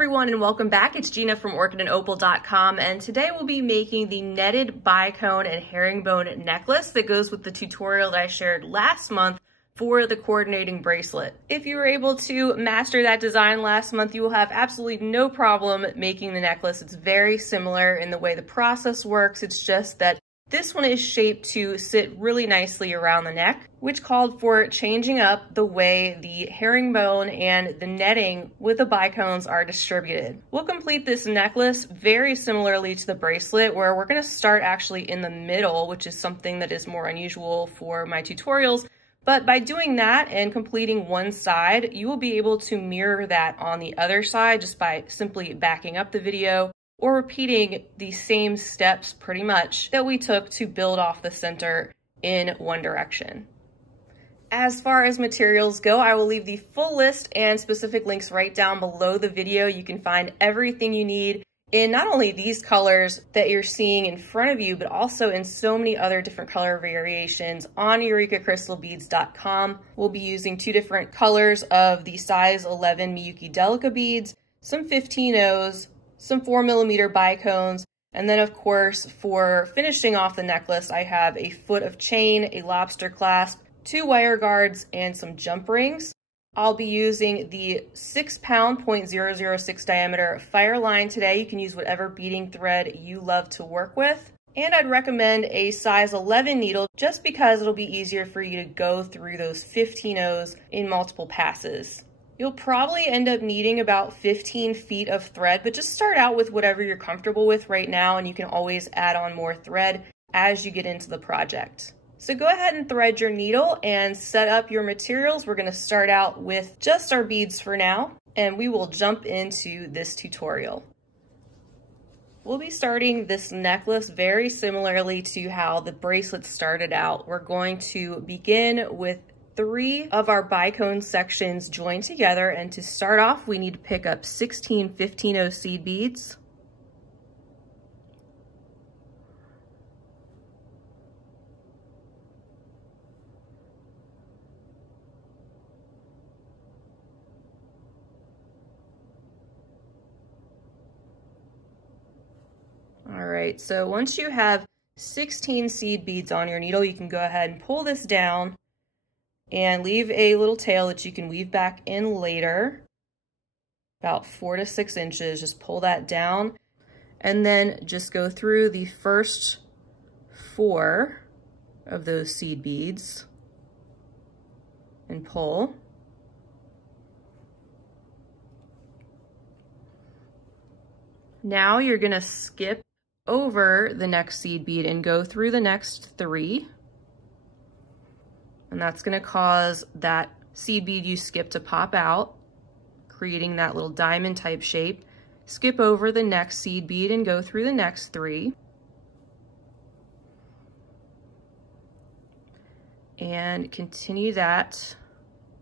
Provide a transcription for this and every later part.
everyone and welcome back. It's Gina from orchidandopal.com, and today we'll be making the netted bicone and herringbone necklace that goes with the tutorial that I shared last month for the coordinating bracelet. If you were able to master that design last month, you will have absolutely no problem making the necklace. It's very similar in the way the process works. It's just that this one is shaped to sit really nicely around the neck, which called for changing up the way the herringbone and the netting with the bicones are distributed. We'll complete this necklace very similarly to the bracelet, where we're going to start actually in the middle, which is something that is more unusual for my tutorials. But by doing that and completing one side, you will be able to mirror that on the other side just by simply backing up the video or repeating the same steps pretty much that we took to build off the center in one direction. As far as materials go, I will leave the full list and specific links right down below the video. You can find everything you need in not only these colors that you're seeing in front of you, but also in so many other different color variations on EurekaCrystalBeads.com. We'll be using 2 different colors of the size 11 Miyuki Delica beads, some 15-0s, some 4mm bicones, and then of course for finishing off the necklace, I have a foot of chain, a lobster clasp, 2 wire guards, and some jump rings. I'll be using the 6-pound 0.006 diameter Fireline today. You can use whatever beading thread you love to work with. And I'd recommend a size 11 needle just because it'll be easier for you to go through those 15-0s in multiple passes. You'll probably end up needing about 15 feet of thread, but just start out with whatever you're comfortable with right now, and you can always add on more thread as you get into the project. So go ahead and thread your needle and set up your materials. We're going to start out with just our beads for now, and we will jump into this tutorial. We'll be starting this necklace very similarly to how the bracelet started out. We're going to begin with 3 of our bicone sections joined together, and to start off we need to pick up 16 15-0 seed beads. All right, so once you have 16 seed beads on your needle, you can go ahead and pull this down and leave a little tail that you can weave back in later, about 4 to 6 inches. Just pull that down and then just go through the first 4 of those seed beads and pull. Now you're gonna skip over the next seed bead and go through the next 3. And that's going to cause that seed bead you skipped to pop out, creating that little diamond type shape. Skip over the next seed bead and go through the next 3. And continue that,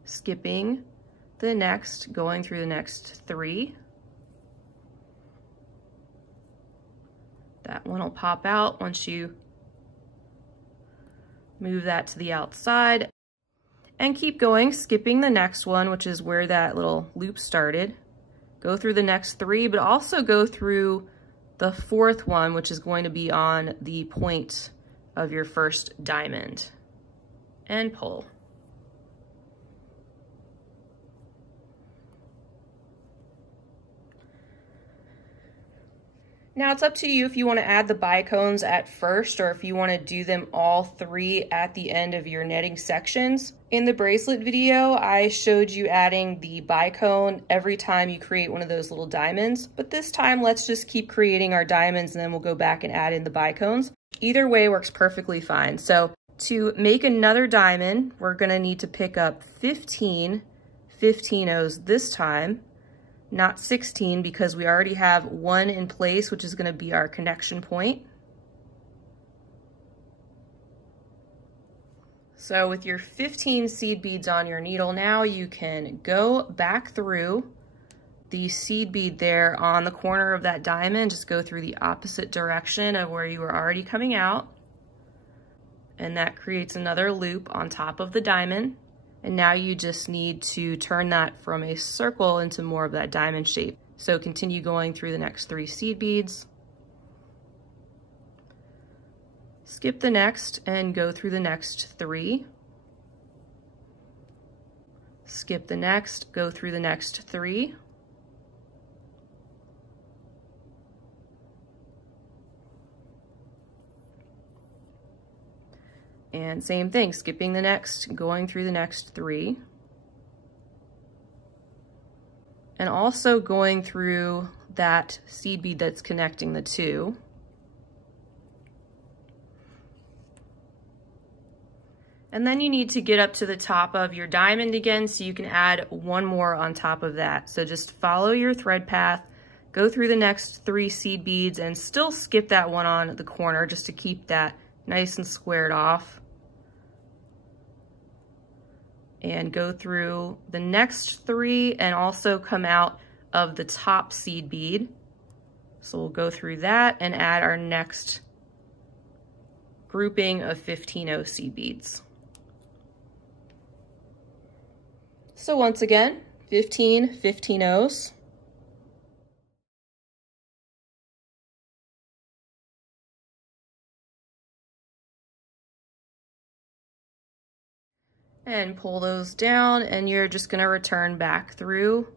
skipping the next, going through the next 3. That one will pop out once you move that to the outside, and keep going, skipping the next one, which is where that little loop started. Go through the next 3, but also go through the 4th one, which is going to be on the point of your first diamond, and pull. Now it's up to you if you want to add the bicones at first or if you want to do them all 3 at the end of your netting sections. In the bracelet video, I showed you adding the bicone every time you create one of those little diamonds, but this time let's just keep creating our diamonds and then we'll go back and add in the bicones. Either way works perfectly fine. So to make another diamond, we're going to need to pick up 15 15-0s this time, not 16, because we already have 1 in place, which is going to be our connection point. So with your 15 seed beads on your needle, now you can go back through the seed bead there on the corner of that diamond. Just go through the opposite direction of where you were already coming out. And that creates another loop on top of the diamond. And now you just need to turn that from a circle into more of that diamond shape. So continue going through the next 3 seed beads. Skip the next and go through the next 3. Skip the next, go through the next 3. And same thing, skipping the next, going through the next 3. And also going through that seed bead that's connecting the 2. And then you need to get up to the top of your diamond again so you can add 1 more on top of that. So just follow your thread path, go through the next 3 seed beads and still skip that one on the corner just to keep that nice and squared off. And go through the next 3 and also come out of the top seed bead. So we'll go through that and add our next grouping of 15-0 seed beads. So once again, 15 15-0s. And pull those down, and you're just going to return back through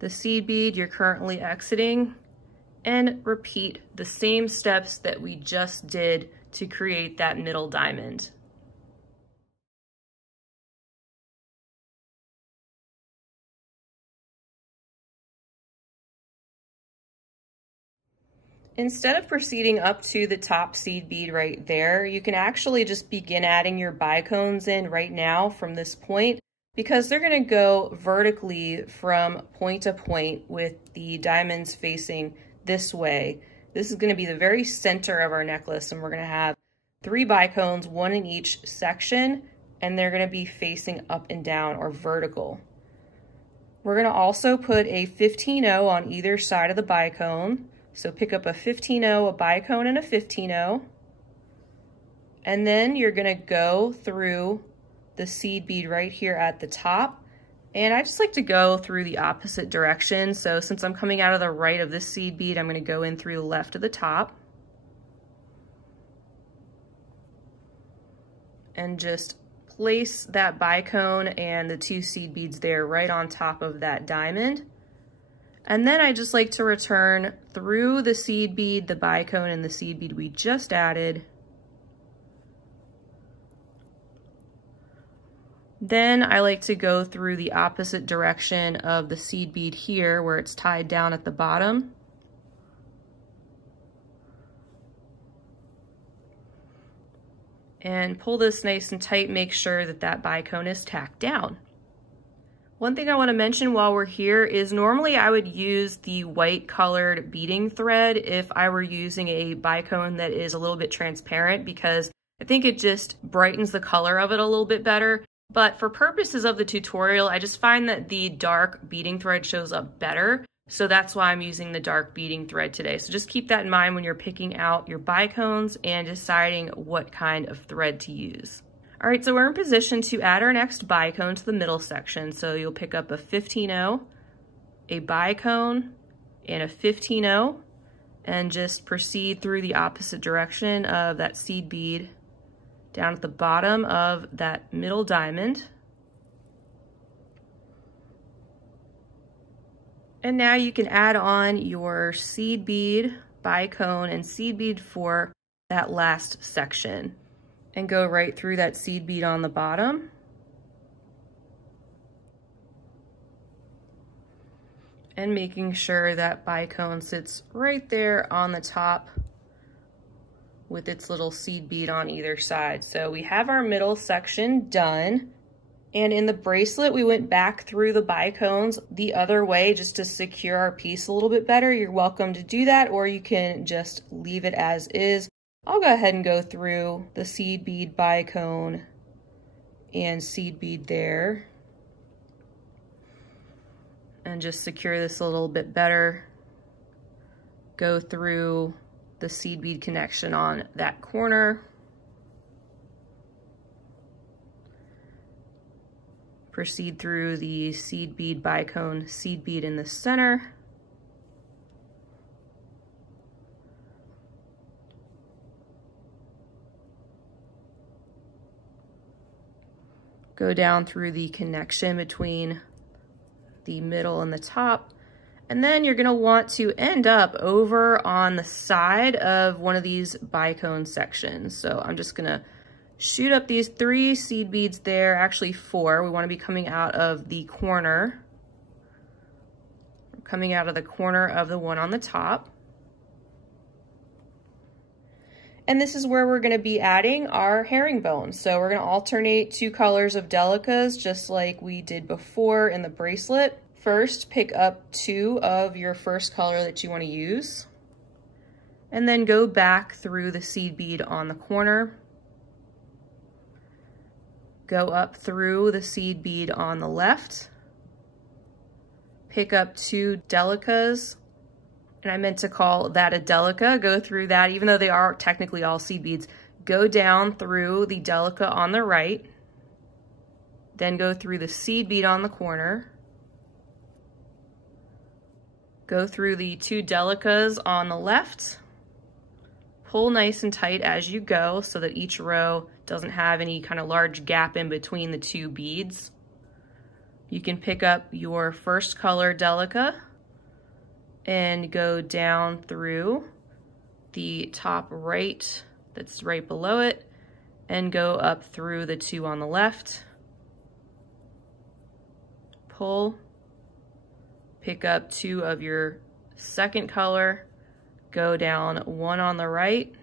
the seed bead you're currently exiting and repeat the same steps that we just did to create that middle diamond. Instead of proceeding up to the top seed bead right there, you can actually just begin adding your bicones in right now from this point, because they're going to go vertically from point to point with the diamonds facing this way. This is going to be the very center of our necklace, and we're going to have 3 bicones, 1 in each section, and they're going to be facing up and down or vertical. We're going to also put a 15-0 on either side of the bicone. So pick up a 15-0, a bicone, and a 15-0. And then you're gonna go through the seed bead right here at the top. And I just like to go through the opposite direction. So since I'm coming out of the right of this seed bead, I'm gonna go in through the left of the top. And just place that bicone and the 2 seed beads there right on top of that diamond. And then I just like to return through the seed bead, the bicone, and the seed bead we just added. Then I like to go through the opposite direction of the seed bead here where it's tied down at the bottom. And pull this nice and tight, make sure that that bicone is tacked down. One thing I want to mention while we're here is normally I would use the white colored beading thread if I were using a bicone that is a little bit transparent, because I think it just brightens the color of it a little bit better. But for purposes of the tutorial, I just find that the dark beading thread shows up better. So that's why I'm using the dark beading thread today. So just keep that in mind when you're picking out your bicones and deciding what kind of thread to use. All right, so we're in position to add our next bicone to the middle section. So you'll pick up a 15-0, a bicone, and a 15-0, and just proceed through the opposite direction of that seed bead down at the bottom of that middle diamond. And now you can add on your seed bead, bicone, and seed bead for that last section. And go right through that seed bead on the bottom. And making sure that bicone sits right there on the top with its little seed bead on either side. So we have our middle section done. And in the bracelet, we went back through the bicones the other way just to secure our piece a little bit better. You're welcome to do that, or you can just leave it as is. I'll go ahead and go through the seed bead, bicone, and seed bead there. And just secure this a little bit better. Go through the seed bead connection on that corner. Proceed through the seed bead, bicone, seed bead in the center. Go down through the connection between the middle and the top. And then you're gonna want to end up over on the side of one of these bicone sections. So I'm just gonna shoot up these 3 seed beads there, actually 4. We wanna be coming out of the corner. Coming out of the corner of the one on the top. And this is where we're gonna be adding our herringbone. So we're gonna alternate 2 colors of Delicas, just like we did before in the bracelet. First, pick up 2 of your first color that you want to use, and then go back through the seed bead on the corner. Go up through the seed bead on the left. Pick up 2 Delicas, and I meant to call that a Delica. Go through that, even though they are technically all seed beads. Go down through the Delica on the right, then go through the seed bead on the corner. Go through the 2 Delicas on the left, pull nice and tight as you go so that each row doesn't have any kind of large gap in between the 2 beads. You can pick up your first color Delica and go down through the top right that's right below it and go up through the 2 on the left. Pull. Pick up 2 of your second color, go down 1 on the right,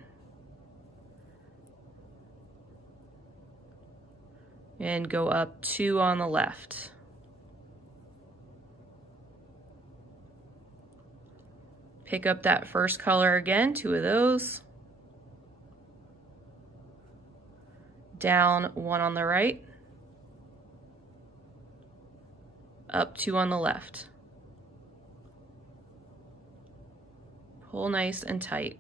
and go up 2 on the left. Pick up that first color again, 2 of those, down 1 on the right, up 2 on the left. Pull nice and tight.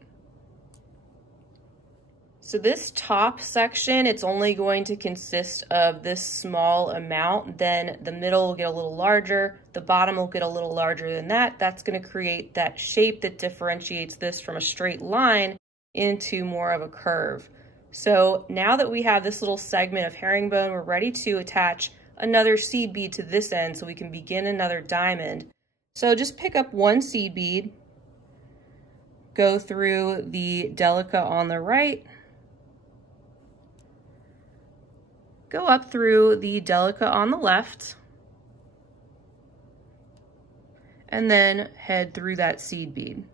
So this top section, it's only going to consist of this small amount. Then the middle will get a little larger. The bottom will get a little larger than that. That's going to create that shape that differentiates this from a straight line into more of a curve. So now that we have this little segment of herringbone, we're ready to attach another seed bead to this end so we can begin another diamond. So just pick up 1 seed bead, go through the Delica on the right, go up through the Delica on the left, and then head through that seed bead.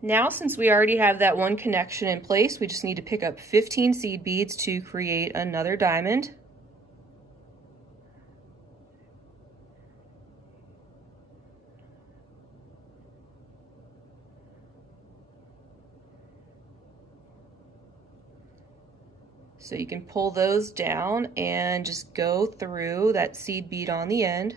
Now, since we already have that 1 connection in place, we just need to pick up 15 seed beads to create another diamond. So you can pull those down and just go through that seed bead on the end.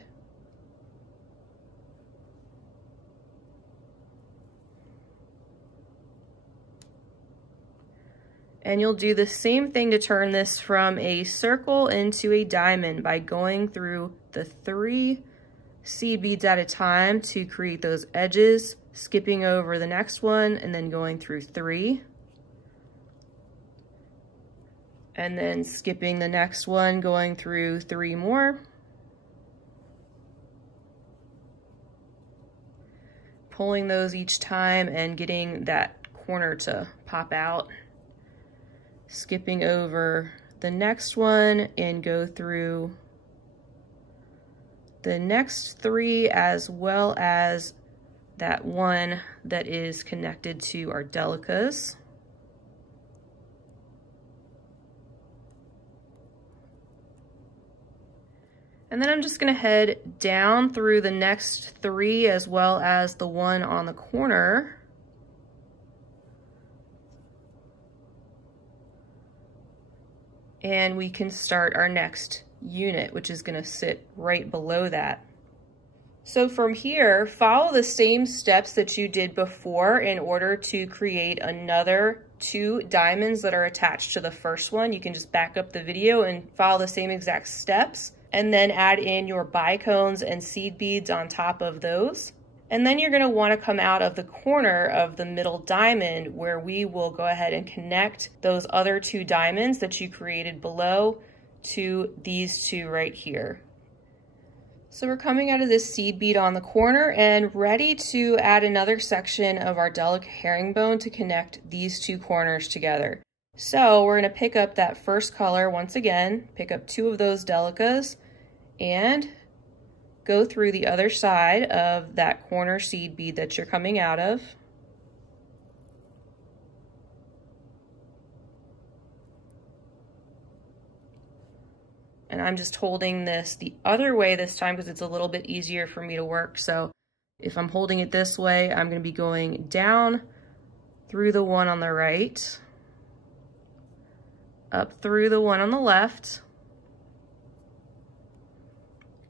And you'll do the same thing to turn this from a circle into a diamond by going through the 3 seed beads at a time to create those edges, skipping over the next one, and then going through 3. And then skipping the next one, going through 3 more. Pulling those each time and getting that corner to pop out. Skipping over the next one and go through the next 3 as well as that one that is connected to our Delicas. And then I'm just gonna head down through the next 3 as well as the one on the corner. And we can start our next unit, which is gonna sit right below that. So from here, follow the same steps that you did before in order to create another 2 diamonds that are attached to the first one. You can just back up the video and follow the same exact steps, and then add in your bicones and seed beads on top of those. And then you're going to want to come out of the corner of the middle diamond where we will go ahead and connect those other 2 diamonds that you created below to these 2 right here. So we're coming out of this seed bead on the corner and ready to add another section of our Delica herringbone to connect these 2 corners together. So we're going to pick up that first color once again, pick up 2 of those Delicas, and go through the other side of that corner seed bead that you're coming out of. And I'm just holding this the other way this time because it's a little bit easier for me to work. So if I'm holding it this way, I'm going to be going down through the one on the right, up through the one on the left,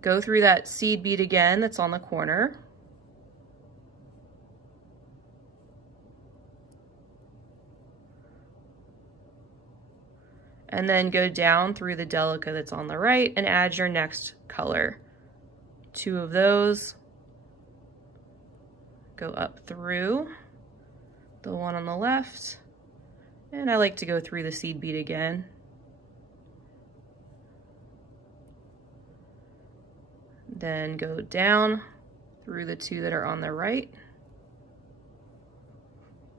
go through that seed bead again that's on the corner, and then go down through the Delica that's on the right and add your next color. 2 of those, go up through the one on the left, and I like to go through the seed bead again. Then go down through the 2 that are on the right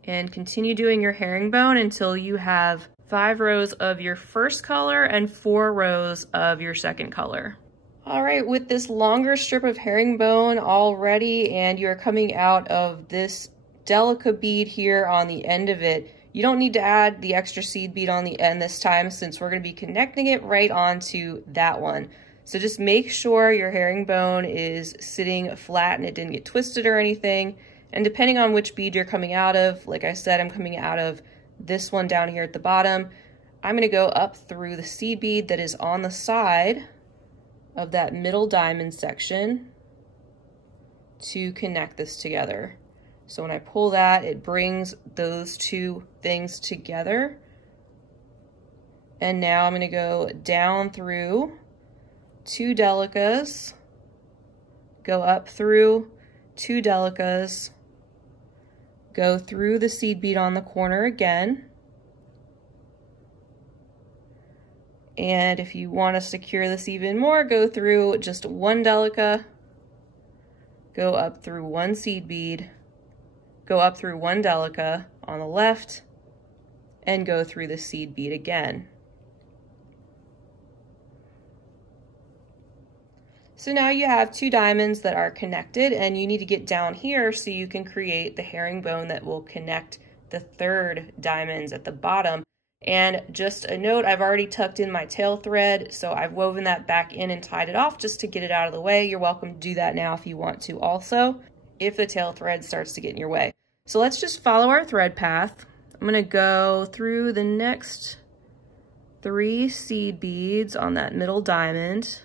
and continue doing your herringbone until you have 5 rows of your first color and 4 rows of your second color. All right, with this longer strip of herringbone all ready and you're coming out of this Delica bead here on the end of it, you don't need to add the extra seed bead on the end this time since we're going to be connecting it right onto that one. So just make sure your herringbone is sitting flat and it didn't get twisted or anything. And depending on which bead you're coming out of, like I said, I'm coming out of this one down here at the bottom. I'm going to go up through the seed bead that is on the side of that middle diamond section to connect this together. So when I pull that, it brings those 2 things together. And now I'm going to go down through 2 Delicas, go up through 2 Delicas, go through the seed bead on the corner again, and if you want to secure this even more, go through just 1 Delica, go up through 1 seed bead, go up through 1 Delica on the left, and go through the seed bead again. So now you have 2 diamonds that are connected and you need to get down here so you can create the herringbone that will connect the 3rd diamonds at the bottom. And just a note, I've already tucked in my tail thread, so I've woven that back in and tied it off just to get it out of the way. You're welcome to do that now if you want to also, if the tail thread starts to get in your way. So let's just follow our thread path. I'm going to go through the next 3 seed beads on that middle diamond.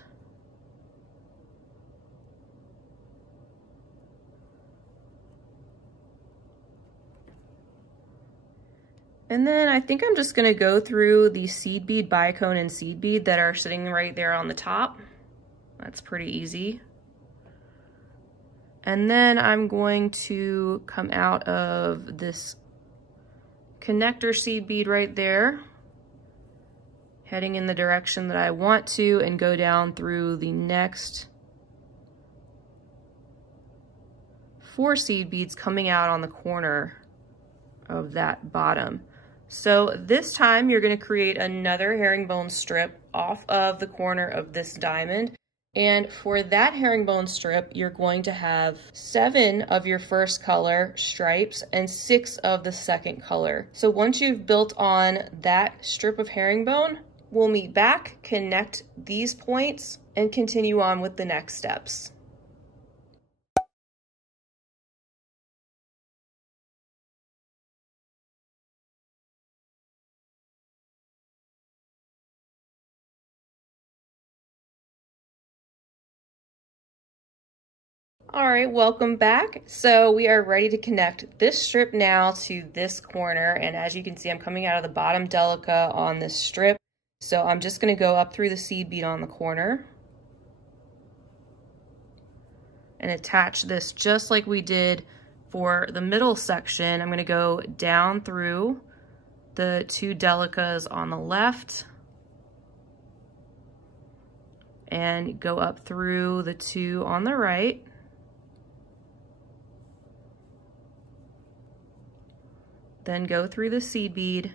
And then I think I'm just going to go through the seed bead, bicone, and seed bead that are sitting right there on the top. That's pretty easy. And then I'm going to come out of this connector seed bead right there, heading in the direction that I want to, and go down through the next 4 seed beads coming out on the corner of that bottom. So this time you're going to create another herringbone strip off of the corner of this diamond. And for that herringbone strip, you're going to have 7 of your first color stripes and 6 of the second color. So once you've built on that strip of herringbone, we'll meet back, connect these points, and continue on with the next steps. All right, welcome back. So we are ready to connect this strip now to this corner. And as you can see, I'm coming out of the bottom Delica on this strip. So I'm just going to go up through the seed bead on the corner. and attach this just like we did for the middle section. I'm gonna go down through the 2 Delicas on the left and go up through the 2 on the right. Then go through the seed bead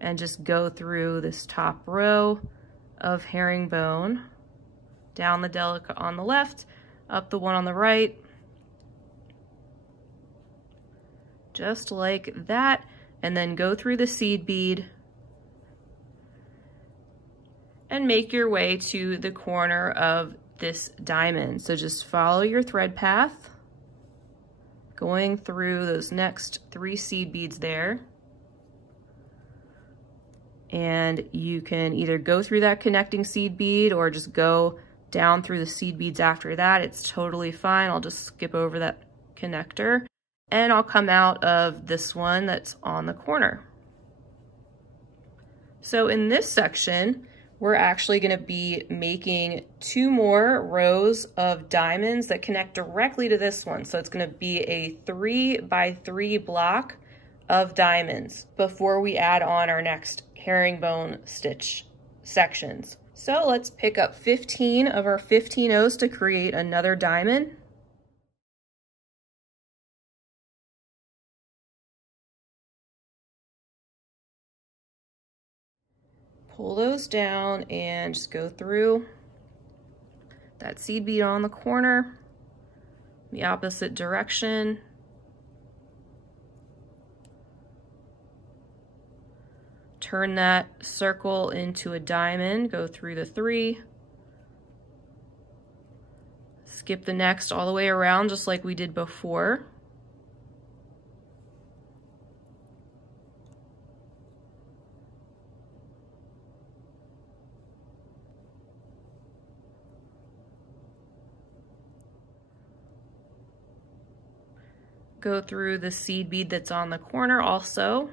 and just go through this top row of herringbone, down the Delica on the left, up the one on the right, just like that, and then go through the seed bead and make your way to the corner of this diamond. So just follow your thread path, going through those next 3 seed beads there. And you can either go through that connecting seed bead or just go down through the seed beads after that. It's totally fine. I'll just skip over that connector and I'll come out of this one that's on the corner. So in this section, we're actually going to be making 2 more rows of diamonds that connect directly to this one. So it's going to be a 3 by 3 block of diamonds before we add on our next herringbone stitch sections. So let's pick up 15 of our 15 O's to create another diamond. Pull those down and just go through that seed bead on the corner, the opposite direction. Turn that circle into a diamond, go through the 3. Skip the next all the way around just like we did before. Go through the seed bead that's on the corner also.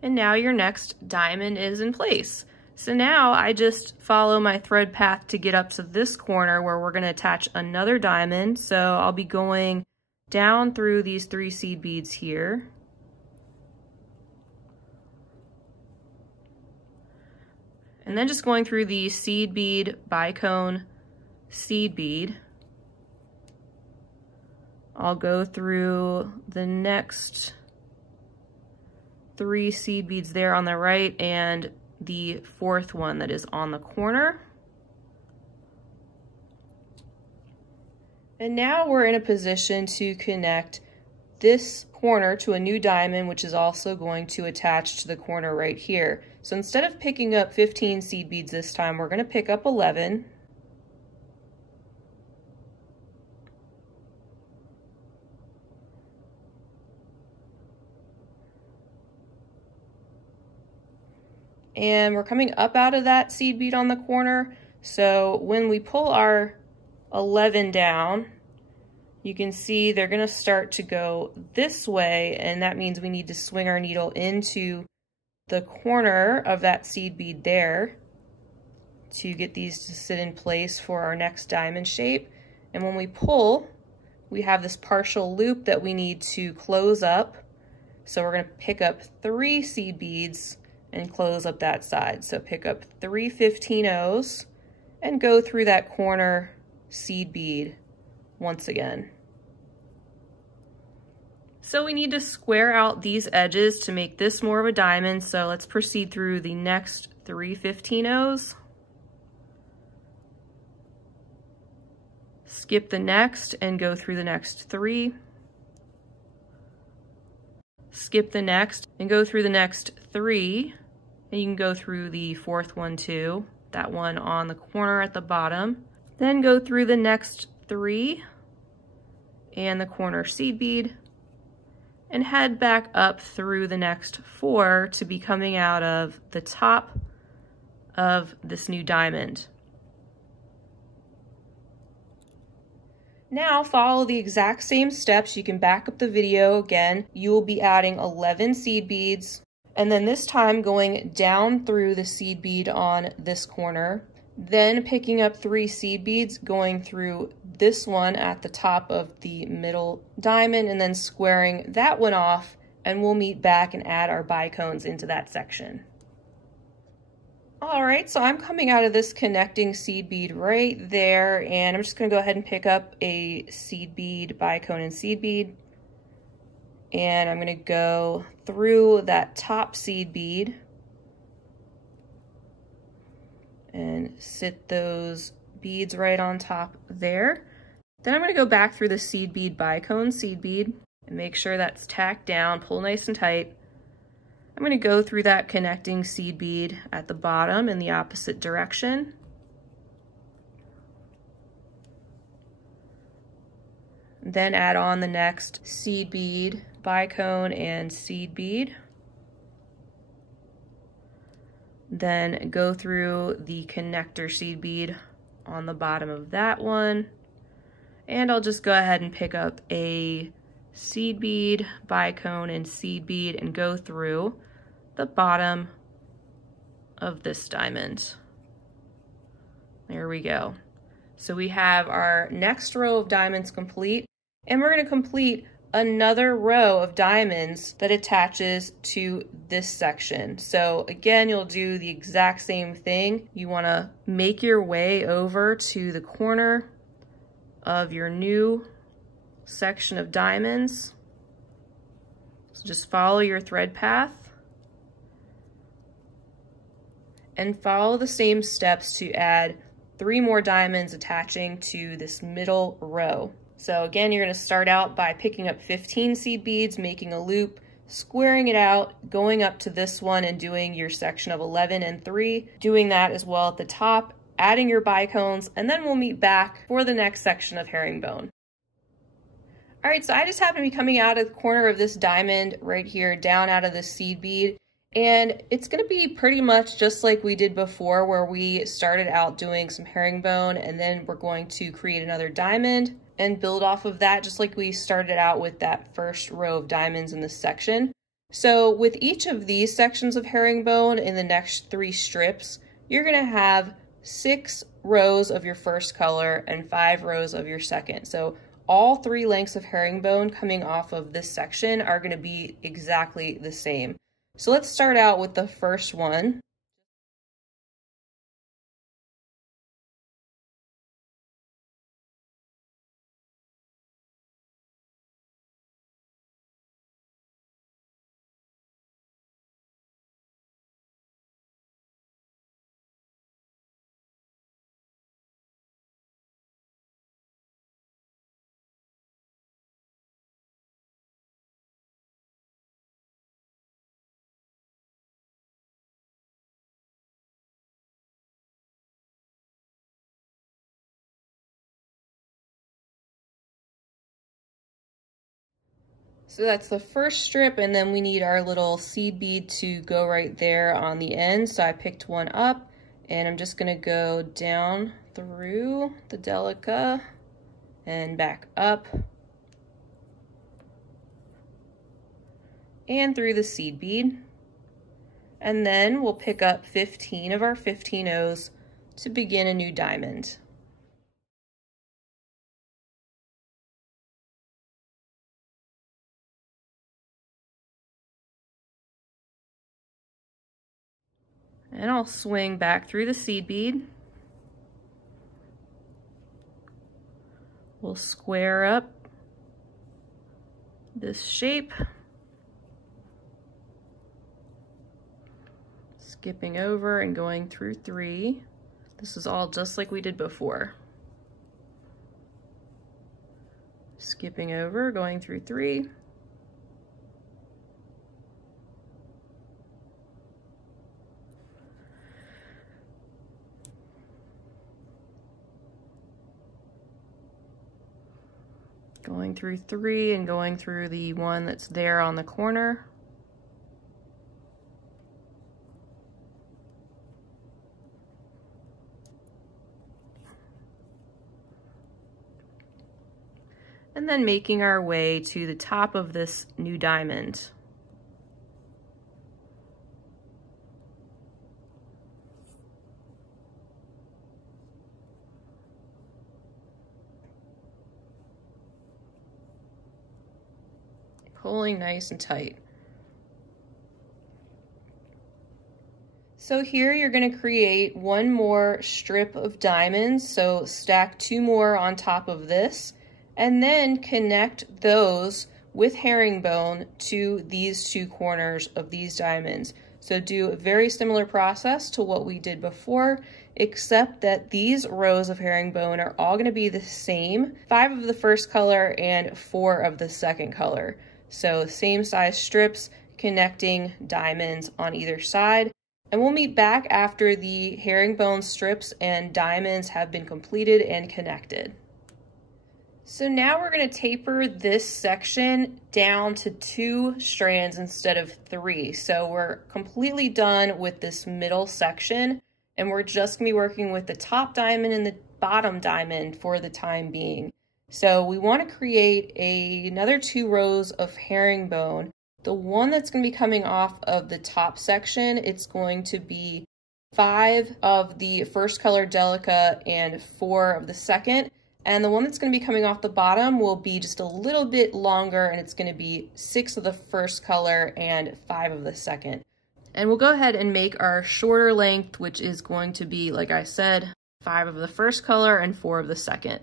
And now your next diamond is in place. So now I just follow my thread path to get up to this corner where we're going to attach another diamond. So I'll be going down through these 3 seed beads here. And then just going through the seed bead, bicone, seed bead. I'll go through the next 3 seed beads there on the right and the 4th one that is on the corner. And now we're in a position to connect this corner to a new diamond, which is also going to attach to the corner right here. So instead of picking up 15 seed beads this time, we're going to pick up 11. And we're coming up out of that seed bead on the corner. So when we pull our 11 down, you can see they're going to start to go this way, and that means we need to swing our needle into the corner of that seed bead there to get these to sit in place for our next diamond shape. And when we pull, we have this partial loop that we need to close up. So we're going to pick up 3 seed beads and close up that side. So pick up 3 15 O's and go through that corner seed bead once again. So we need to square out these edges to make this more of a diamond. So let's proceed through the next 3 15 O's. Skip the next and go through the next 3. Skip the next and go through the next 3. And you can go through the 4th one too, that one on the corner at the bottom. Then go through the next 3 and the corner seed bead, and head back up through the next 4 to be coming out of the top of this new diamond. Now follow the exact same steps. You can back up the video again. You will be adding 11 seed beads, And then this time going down through the seed bead on this corner, then picking up 3 seed beads, going through this one at the top of the middle diamond, and then squaring that one off, and we'll meet back and add our bicones into that section. All right, so I'm coming out of this connecting seed bead right there, and I'm just gonna go ahead and pick up a seed bead, bicone and seed bead, and I'm gonna go through that top seed bead and sit those beads right on top there. Then I'm gonna go back through the seed bead, bicone, seed bead, and make sure that's tacked down, pull nice and tight. I'm gonna go through that connecting seed bead at the bottom in the opposite direction. Then add on the next seed bead, bicone, and seed bead. Then go through the connector seed bead on the bottom of that one. And I'll just go ahead and pick up a seed bead, bicone, and seed bead and go through the bottom of this diamond. There we go. So we have our next row of diamonds complete, and we're going to complete another row of diamonds that attaches to this section. So again, you'll do the exact same thing. You want to make your way over to the corner of your new section of diamonds. So just follow your thread path and follow the same steps to add 3 more diamonds attaching to this middle row. So again, you're going to start out by picking up 15 seed beads, making a loop, squaring it out, going up to this one and doing your section of 11 and 3, doing that as well at the top, adding your bicones, and then we'll meet back for the next section of herringbone. All right, so I just happen to be coming out of the corner of this diamond right here, down out of the seed bead, and it's going to be pretty much just like we did before, where we started out doing some herringbone, and then we're going to create another diamond and build off of that, just like we started out with that first row of diamonds in this section. So with each of these sections of herringbone in the next 3 strips, you're going to have 6 rows of your first color and 5 rows of your second. So all 3 lengths of herringbone coming off of this section are going to be exactly the same. So let's start out with the first one. So that's the first strip, and then we need our little seed bead to go right there on the end. So I picked one up, and I'm just gonna go down through the Delica and back up and through the seed bead. And then we'll pick up 15 of our 15 O's to begin a new diamond. And I'll swing back through the seed bead. We'll square up this shape, skipping over and going through 3. This is all just like we did before. Skipping over, going through 3. Going through 3 and going through the one that's there on the corner. And then making our way to the top of this new diamond. pulling nice and tight. So here you're going to create one more strip of diamonds, so stack 2 more on top of this, and then connect those with herringbone to these 2 corners of these diamonds. So do a very similar process to what we did before, except that these rows of herringbone are all going to be the same, 5 of the first color and 4 of the second color. So same size strips connecting diamonds on either side. And we'll meet back after the herringbone strips and diamonds have been completed and connected. So now we're going to taper this section down to 2 strands instead of 3. So we're completely done with this middle section, and we're just going to be working with the top diamond and the bottom diamond for the time being. So we want to create another 2 rows of herringbone. The one that's going to be coming off of the top section, it's going to be 5 of the first color Delica and 4 of the second. And the one that's going to be coming off the bottom will be just a little bit longer, and it's going to be 6 of the first color and 5 of the second. And we'll go ahead and make our shorter length, which is going to be, like I said, 5 of the first color and 4 of the second.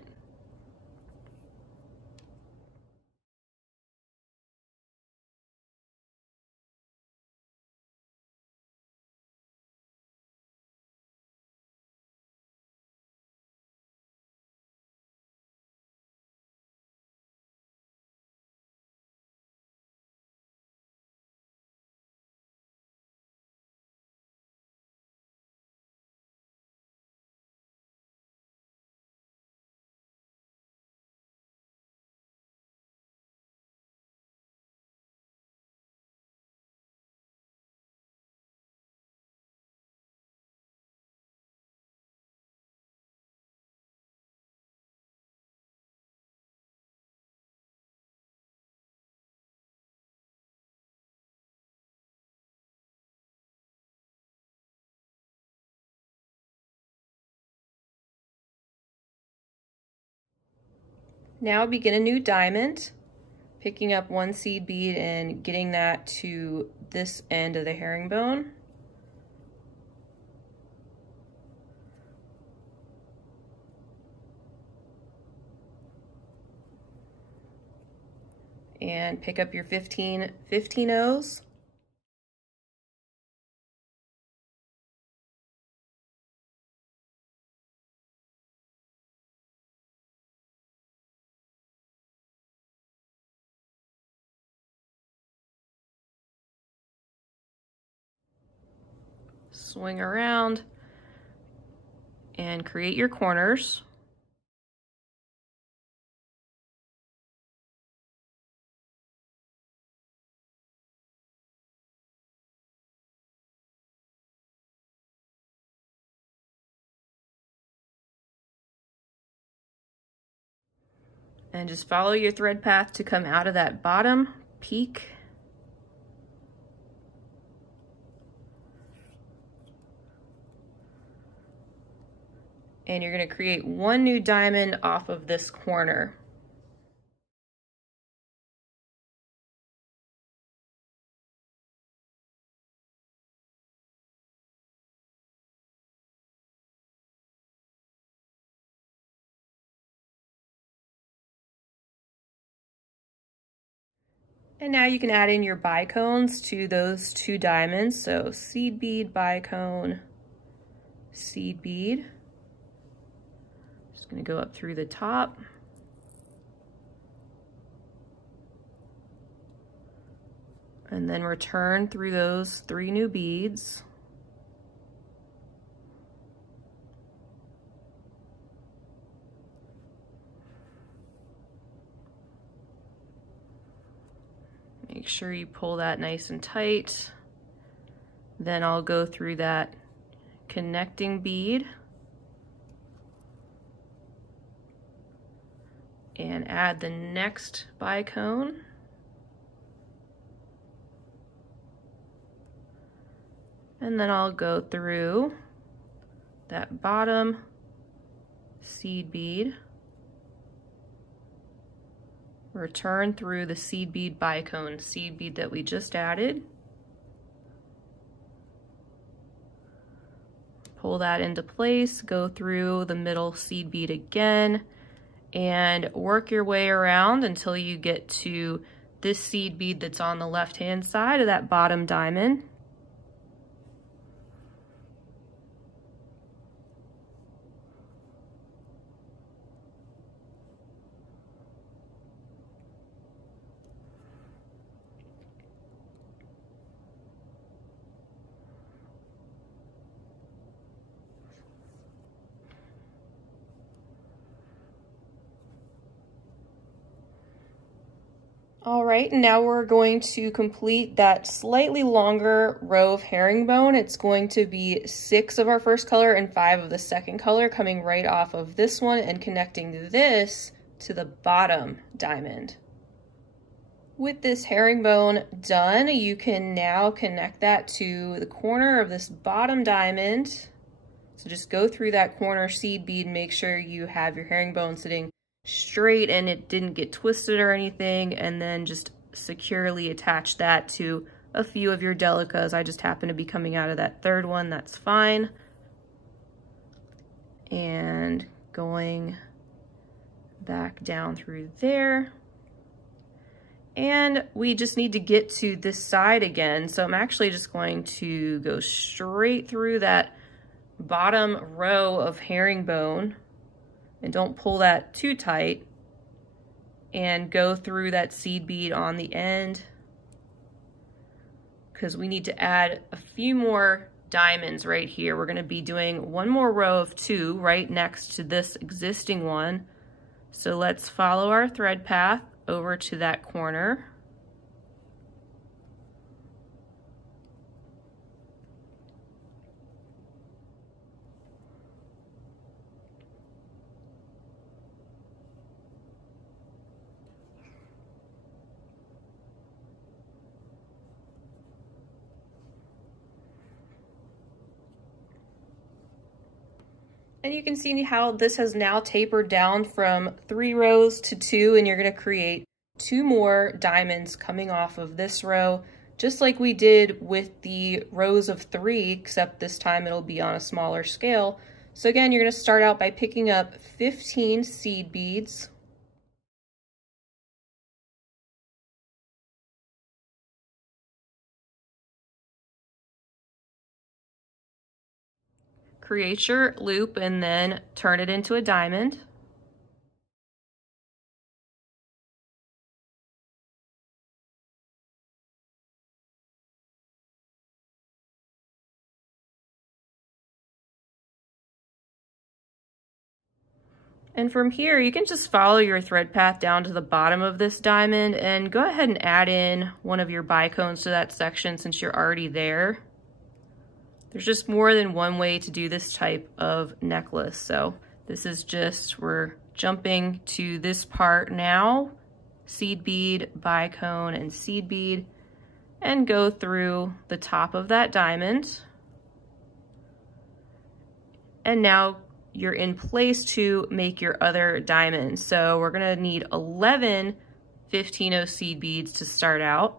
Now begin a new diamond, picking up 1 seed bead and getting that to this end of the herringbone. And pick up your 15 O's. Swing around and create your corners. And just follow your thread path to come out of that bottom peak. And you're going to create 1 new diamond off of this corner. And now you can add in your bicones to those 2 diamonds. So seed bead, bicone, seed bead. Just going to go up through the top. And then return through those 3 new beads. Make sure you pull that nice and tight. Then I'll go through that connecting bead and add the next bicone. And then I'll go through that bottom seed bead return through the seed bead bicone seed bead that we just added. Pull that into place, go through the middle seed bead again, and work your way around until you get to this seed bead that's on the left-hand side of that bottom diamond. All right, and now we're going to complete that slightly longer row of herringbone. It's going to be 6 of our first color and 5 of the second color coming right off of this one and connecting this to the bottom diamond. With this herringbone done, you can now connect that to the corner of this bottom diamond. So just go through that corner seed bead and make sure you have your herringbone sitting straight and it didn't get twisted or anything, and then just securely attach that to a few of your Delicas. I just happen to be coming out of that third one, that's fine. And going back down through there. And we just need to get to this side again, so I'm actually just going to go straight through that bottom row of herringbone. And don't pull that too tight, and go through that seed bead on the end, because we need to add a few more diamonds right here. We're going to be doing one more row of 2 right next to this existing one. So let's follow our thread path over to that corner. And you can see how this has now tapered down from 3 rows to 2, and you're going to create 2 more diamonds coming off of this row, just like we did with the rows of 3, except this time it'll be on a smaller scale. So again, you're going to start out by picking up 15 seed beads. Create your loop and then turn it into a diamond. And from here, you can just follow your thread path down to the bottom of this diamond and go ahead and add in one of your bicones to that section since you're already there. There's just more than one way to do this type of necklace. So this is just, we're jumping to this part now, seed bead, bicone, and seed bead, and go through the top of that diamond. And now you're in place to make your other diamond. So we're gonna need 11 15-0 seed beads to start out.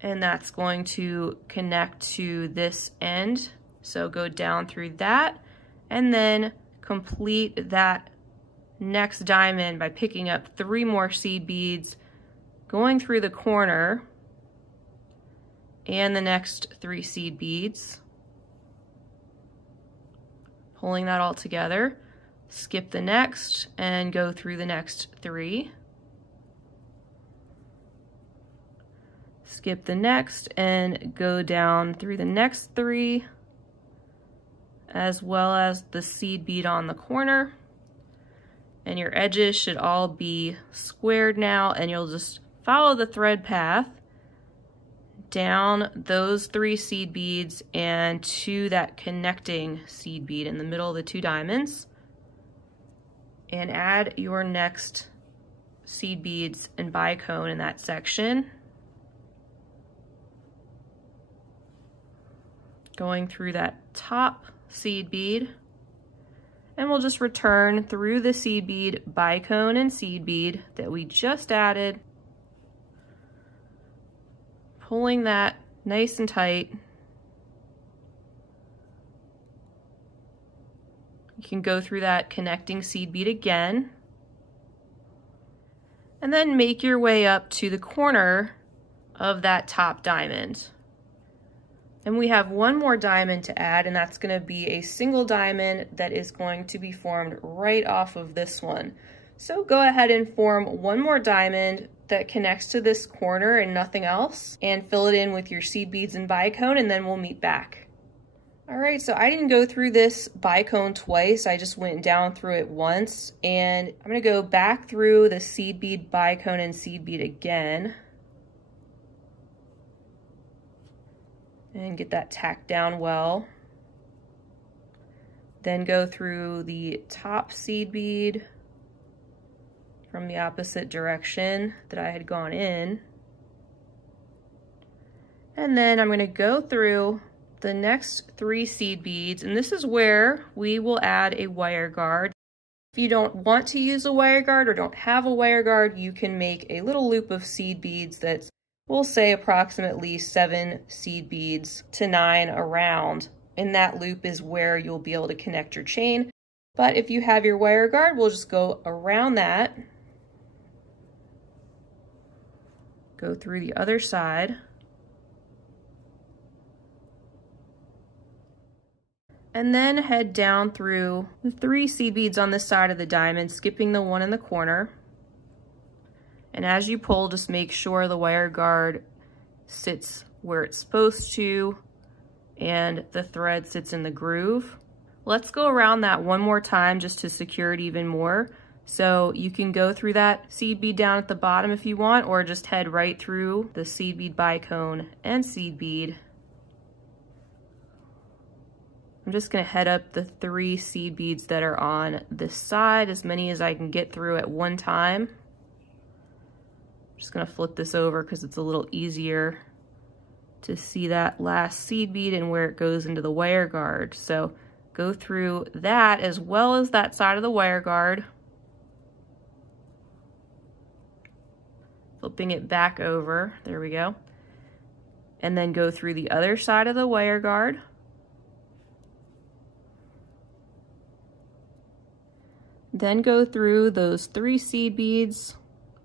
And that's going to connect to this end. So go down through that and then complete that next diamond by picking up 3 more seed beads, going through the corner and the next 3 seed beads, pulling that all together, skip the next and go through the next 3. Skip the next and go down through the next 3, as well as the seed bead on the corner. And your edges should all be squared now, and you'll just follow the thread path down those 3 seed beads and to that connecting seed bead in the middle of the 2 diamonds, and add your next seed beads and bicone in that section. Going through that top seed bead. And we'll just return through the seed bead, bicone and seed bead that we just added, pulling that nice and tight. You can go through that connecting seed bead again, and then make your way up to the corner of that top diamond. And we have one more diamond to add, and that's going to be a single diamond that is going to be formed right off of this one. So go ahead and form one more diamond that connects to this corner and nothing else, and fill it in with your seed beads and bicone, and then we'll meet back. All right, so I didn't go through this bicone twice, I just went down through it once, and I'm gonna go back through the seed bead, bicone, and seed bead again. And get that tacked down well. Then go through the top seed bead from the opposite direction that I had gone in. And then I'm gonna go through the next 3 seed beads, and this is where we will add a wire guard. If you don't want to use a wire guard or don't have a wire guard, you can make a little loop of seed beads that's, we'll say, approximately 7 seed beads to 9 around. And that loop is where you'll be able to connect your chain. But if you have your wire guard, we'll just go around that, go through the other side, and then head down through the 3 seed beads on this side of the diamond, skipping the one in the corner. And as you pull, just make sure the wire guard sits where it's supposed to and the thread sits in the groove. Let's go around that one more time just to secure it even more. So you can go through that seed bead down at the bottom if you want, or just head right through the seed bead, bicone, and seed bead. I'm just gonna head up the 3 seed beads that are on this side, as many as I can get through at one time. I'm just gonna flip this over because it's a little easier to see that last seed bead and where it goes into the wire guard. So go through that as well as that side of the wire guard, flipping it back over, there we go. And then go through the other side of the wire guard. Then go through those 3 seed beads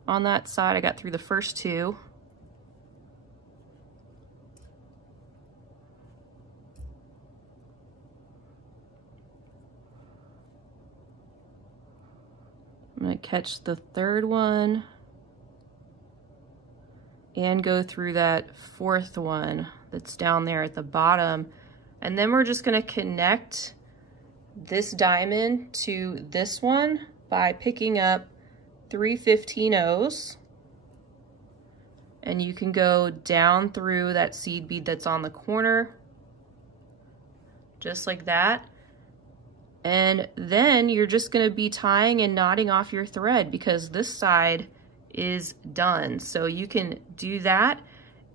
on that side. I got through the first 2. I'm gonna catch the 3rd one and go through that 4th one that's down there at the bottom. And then we're just gonna connect this diamond to this one by picking up 3 15-0s, and you can go down through that seed bead that's on the corner, just like that. And then you're just gonna be tying and knotting off your thread because this side is done. So you can do that,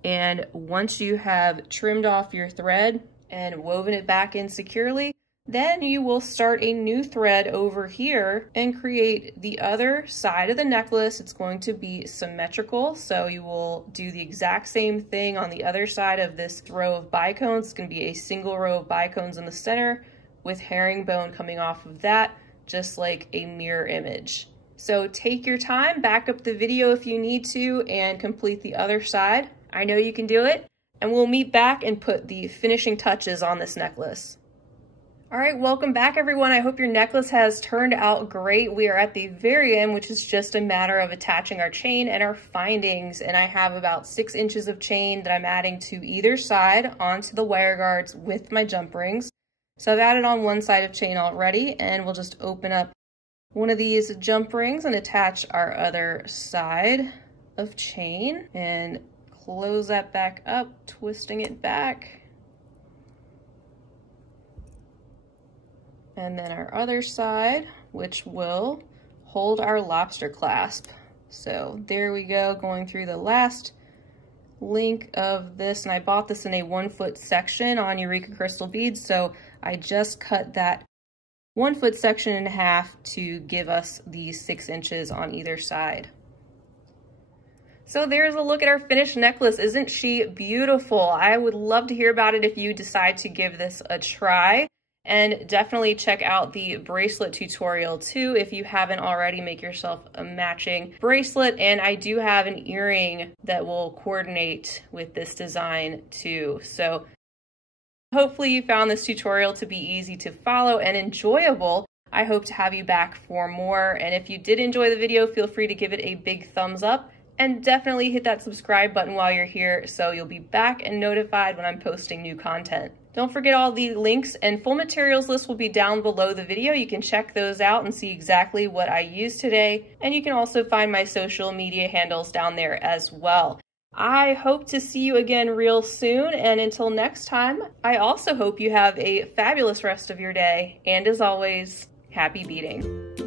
and once you have trimmed off your thread and woven it back in securely, then you will start a new thread over here and create the other side of the necklace. It's going to be symmetrical, so you will do the exact same thing on the other side of this row of bicones. It's going to be a single row of bicones in the center with herringbone coming off of that, just like a mirror image. So take your time, back up the video if you need to, and complete the other side. I know you can do it, and we'll meet back and put the finishing touches on this necklace. All right, welcome back everyone. I hope your necklace has turned out great. We are at the very end, which is just a matter of attaching our chain and our findings. And I have about 6 inches of chain that I'm adding to either side onto the wire guards with my jump rings. So I've added on one side of chain already, and we'll just open up one of these jump rings and attach our other side of chain and close that back up, twisting it back. And then our other side, which will hold our lobster clasp. So there we go, going through the last link of this, and I bought this in a 1 foot section on Eureka Crystal Beads, so I just cut that 1 foot section in half to give us the 6 inches on either side. So there's a look at our finished necklace. Isn't she beautiful? I would love to hear about it if you decide to give this a try. And definitely check out the bracelet tutorial too if you haven't already. Make yourself a matching bracelet, and I do have an earring that will coordinate with this design too. So hopefully you found this tutorial to be easy to follow and enjoyable. I hope to have you back for more, and if you did enjoy the video, feel free to give it a big thumbs up, and definitely hit that subscribe button while you're here so you'll be back and notified when I'm posting new content. Don't forget all the links and full materials list will be down below the video. You can check those out and see exactly what I used today. And you can also find my social media handles down there as well. I hope to see you again real soon. And until next time, I also hope you have a fabulous rest of your day. And as always, happy beading.